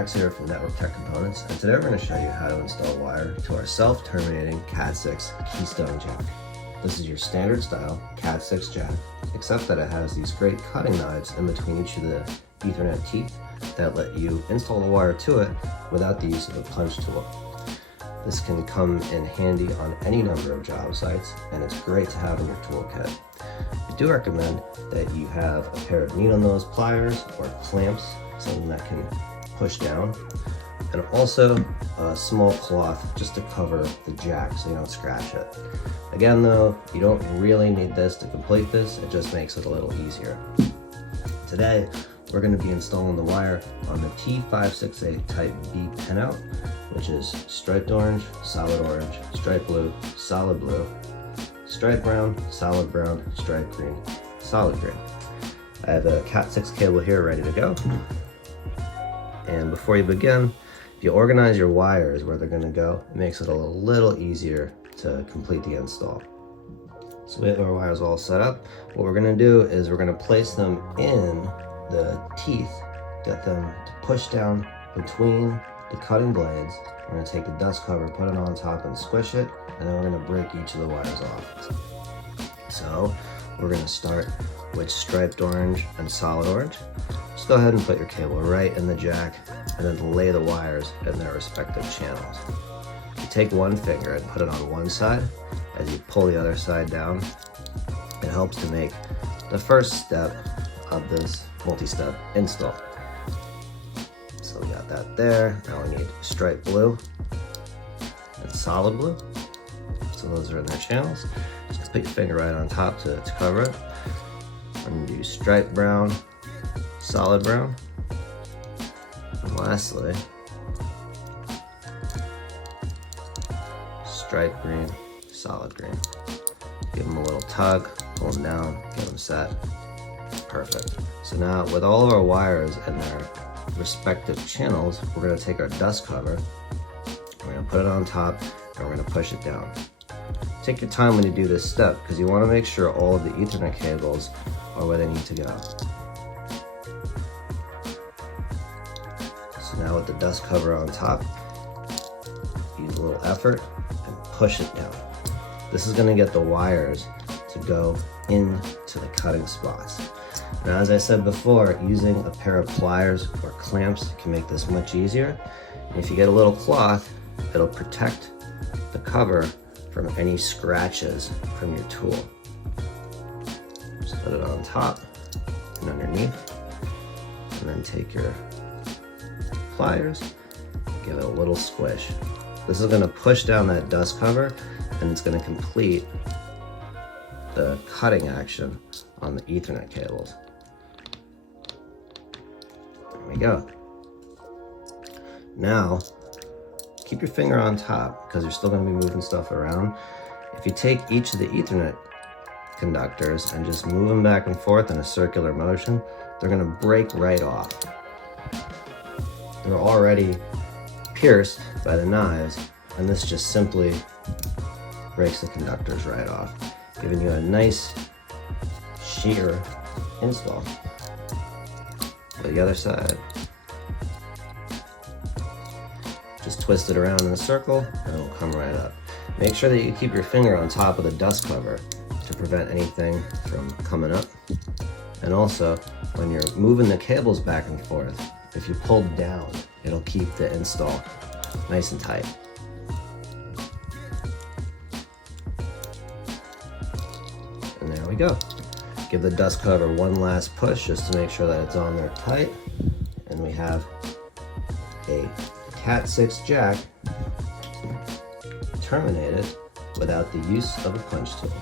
Max here from Network Tech Components, and today we're going to show you how to install wire to our self-terminating Cat 6 Keystone Jack. This is your standard style Cat 6 jack, except that it has these great cutting knives in between each of the Ethernet teeth that let you install the wire to it without the use of a punch tool. This can come in handy on any number of job sites, and it's great to have in your toolkit. I do recommend that you have a pair of needle-nose pliers or clamps, something that can push down, and also a small cloth just to cover the jack so you don't scratch it. Again though, you don't really need this to complete this, it just makes it a little easier. Today, we're going to be installing the wire on the T568 Type B pinout, which is striped orange, striped blue, solid blue, striped brown, striped green, solid green. I have a Cat 6 cable here ready to go. And before you begin, if you organize your wires where they're going to go, it makes it a little easier to complete the install. So we have our wires all set up. What we're going to do is we're going to place them in the teeth, get them to push down between the cutting blades. We're going to take the dust cover, put it on top and squish it, and then we're going to break each of the wires off. So we're going to start with striped orange and solid orange. Just go ahead and put your cable right in the jack and then lay the wires in their respective channels. You take one finger and put it on one side. As you pull the other side down, it helps to make the first step of this multi-step install. So we got that there. Now we need striped blue and solid blue. So those are in their channels. Just put your finger right on top to cover it. I'm going to do striped brown, solid brown, and lastly, striped green, solid green. Give them a little tug, pull them down, get them set. Perfect. So now with all of our wires in their respective channels, we're going to take our dust cover, we're going to put it on top, and we're going to push it down. Take your time when you do this step because you want to make sure all of the Ethernet cables are where they need to go. So now with the dust cover on top, use a little effort and push it down. This is going to get the wires to go into the cutting spots. Now, as I said before, using a pair of pliers or clamps can make this much easier. And if you get a little cloth, it'll protect the cover from any scratches from your tool. Just put it on top and underneath, and then take your pliers, give it a little squish. This is going to push down that dust cover, and it's going to complete the cutting action on the Ethernet cables. There we go. Now, keep your finger on top because you're still going to be moving stuff around. If you take each of the Ethernet conductors and just move them back and forth in a circular motion, they're going to break right off. They're already pierced by the knives, and this just simply breaks the conductors right off, giving you a nice sheer install. For the other side, just twist it around in a circle and it'll come right up. Make sure that you keep your finger on top of the dust cover to prevent anything from coming up. And also, when you're moving the cables back and forth, if you pull down, it'll keep the install nice and tight. And there we go. Give the dust cover one last push just to make sure that it's on there tight. And we have a Cat 6 jack terminated without the use of a punch tool.